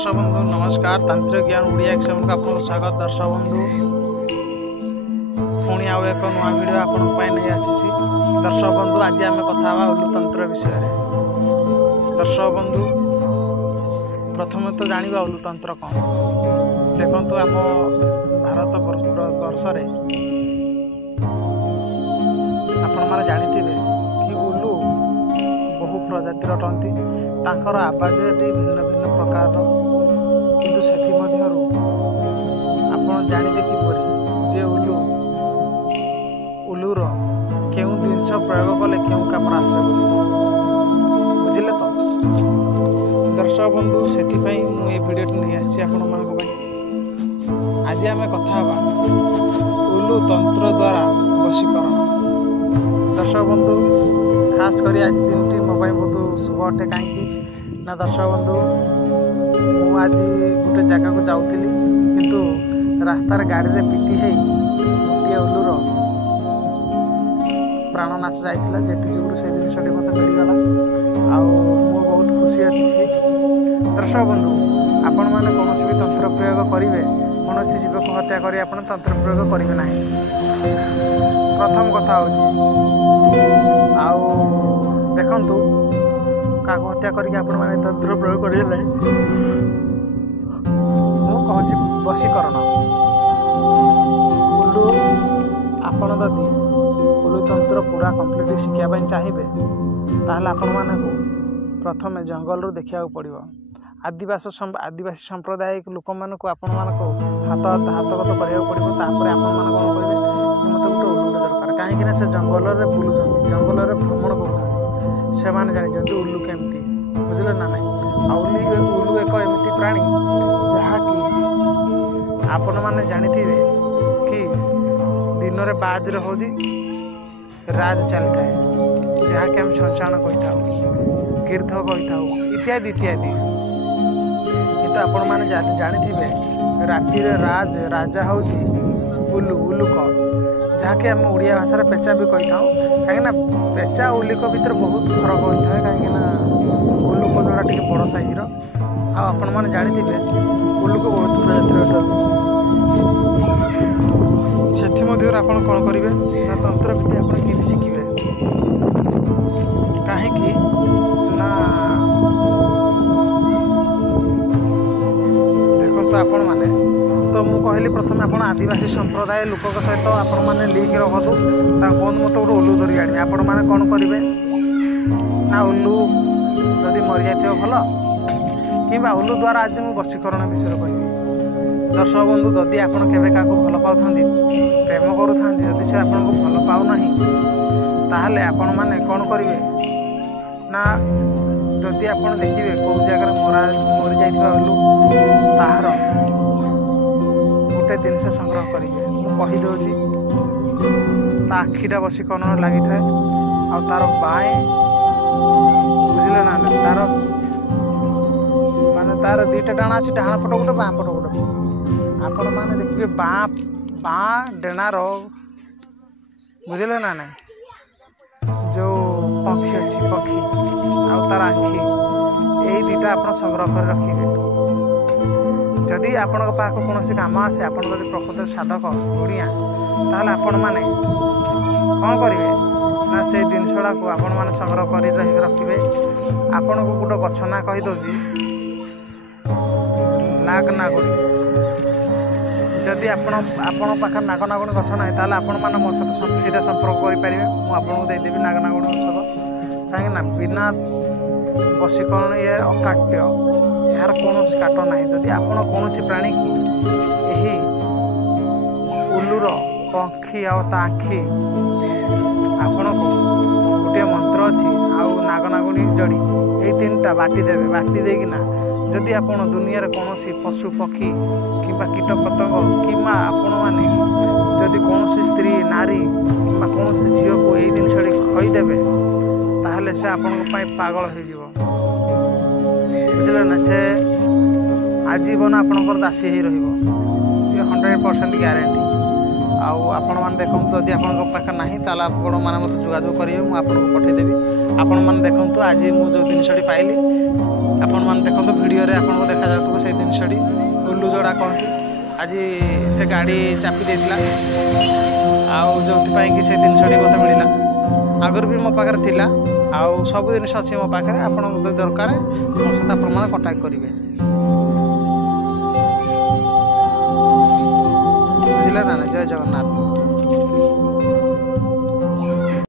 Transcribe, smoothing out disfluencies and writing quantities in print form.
दर्शक बंधु नमस्कार। तांत्रिक ज्ञान ओडिया एक्सएम का आपको स्वागत। दर्शक बंधु पुणी आउ एक नुआ वीडियो आपन नहीं आसी। दर्शक बंधु आज आम कथा उल्लुतंत्र विषय में। दर्शक बंधु प्रथम तो जाना उल्लुतंत्र कौन देखु आम भारत वर्ष आपण मैंने जानी कि उल्लू बहु प्रजातिर अटंती। तांकर आवाज भी भिन्न भिन्न प्रकार किंतु से आप जानते किपरि जे उल्लूर केउं जिनस प्रयोग कले केउं काम आसे बुझिले तो दर्शक बंधु से मुझे भिडियो नहीं आसी आपण मानक आज आम कथा उल्लू तंत्र द्वारा वशीकरण। दर्शक बंधु खास करी आज दिन टी मोबाइल बहुत शुभ अटे कहीं ना दर्शक बंधु मुझे गोटे जगह को जाऊली किंतु रास्तार गाड़ी रे पिटी है गोटे उल्लूर प्राणनाश जाइला जेति जुगुरु से जिनसटी मत मिलगला आ बहुत खुशी अच्छी। दर्शक बंधु आपण मैंने कौन भी तंत्र प्रयोग करेंगे कौन जीव को हत्या कर तंत्र प्रयोग करेंगे ना। प्रथम कथा देखु क्या हत्या करके तंत्र प्रयोग करेंगे मुझे वशीकरण। उल्लू आपण जदि उल्लू तंत्र पूरा कंप्लीट शिखापी चाहिए ताहले आपण मानकु प्रथम जंगल रू देखा पड़ो। आदिवासी संप्रदाय लोक मानक आपण मानक हाथगत करा पड़ो। तापर आपण मान कौन करेंगे मत गोटे उल्लू दरकार कहीं से जंगल में बुलूँ जंगल में भ्रमण कर से मैंने जानते उल्लू केमती बुझे ना ना। उल्लू एक एमती प्राणी जहाँकि आपण मैंने जानते कि दिन में बाज हो राज चली थाए जहाँकि आम छंचाण कही गिर्ध कही इत्यादि इत्यादि। किंतु आपण मैंने जानते राति राज राजा हूँ उल्लू उल्लुक जहाँकि आम ओडिया भाषा पेचा भी कही था कहीं पेचा उल्लुक भितर बहुत फरक होता है कहीं उल्लुक जोड़ा टे बड़ साइजर आपण मैंने जानते उल्लुक बहुत प्रजातिर से आप कौन करेंगे ना तंत्र विद्या आप कि शिखे कहीं ना देखो आपण मैंने तो मुझे कहली प्रथम आप आदिवासी संप्रदाय लोक सहित आपण मैंने लिंक रखु कौन मत गोटे उल्लू धरिक आने आपण मैंने कौन करेंगे ना उल्लू जदि मरी जाए भल कि उल्लू द्वारा आज मुझे वशीकरण विषय कह। दर्शक बंधु जदि आप क्या भल पाता प्रेम करूँ जदि से आपको भल पाऊना ताहले आपण मैंने कौन करेंगे ना जदि आप देखिए कौ जगह मरी जाइए उल्लू ताहार गोटे जिनस संग्रह करेंगे मुझे आखिटा वशीकरण लगी थाए आ तार बाएँ बुझे ना तार माने तार दुईटा डाण अच्छी डाण पट गोटे बाँ पट गोटे आपण मैंने देखिए बाँ डेणार बुझे ना ना जो पक्षी अच्छी पक्षी आउ तार आखि यही दुईटा आप संग्रह कर रखिए। जदि आपण पाक कौन काम आसे आप प्रकृत साधक ओडिया ताहले आपण मैंने कौन करेंगे ना से जिनसटा को आपण मैंने संग्रह कर रखिए। आपण को गोटे गछ ना कहीदे नागनागुड़ी जदि आपण पाखे नागनागुणी गछ ना ताहले आपण मैंने मो सहित सीधा संपर्क करेंगे मुझे देदेवी नागनागुणी औषध कहीं बिना वशीकरण ये अकाट्य यार कौन काट ना जदि आप कौन प्राणी की यही उल्लूर पंखी आखि आपण को गोटे मंत्र अच्छी आउ नागनागुणी जड़ी ये तीन टा बाटी देवे बाटी देना जदि आप दुनिया कौन पशु पक्षी कि कीट पतंग कि आपण मैंने जदि कौन स्त्री नारी कि कौन झील को यही जिनस खईदेवे ताहले से आपण पागल हो बुझे ना से आजीवन आपणकर दासी ही रही 100% ग्यारंटी। आपण मैंने देखो जदि आप पाखे ना ताल आप मैंने मत जोगाजोग करेंगे मुझे पठेदेवी आपण मैंने देखु आज मुझे जो जिनसटी पाइली आपण मैंने देखो वीडियो आपको देखा जाऊँ से जिनसटी उल्लू जोड़ा कहती आज से गाड़ी चापी देता आउ जो कि से जिनसटी मत मिलला आगर भी मो पाखे थिला आउ सब जिन अच्छी मो पाखे आप दरकार मो सहित आप कंटाक्ट करेंगे बुझे ना जय जगन्नाथ।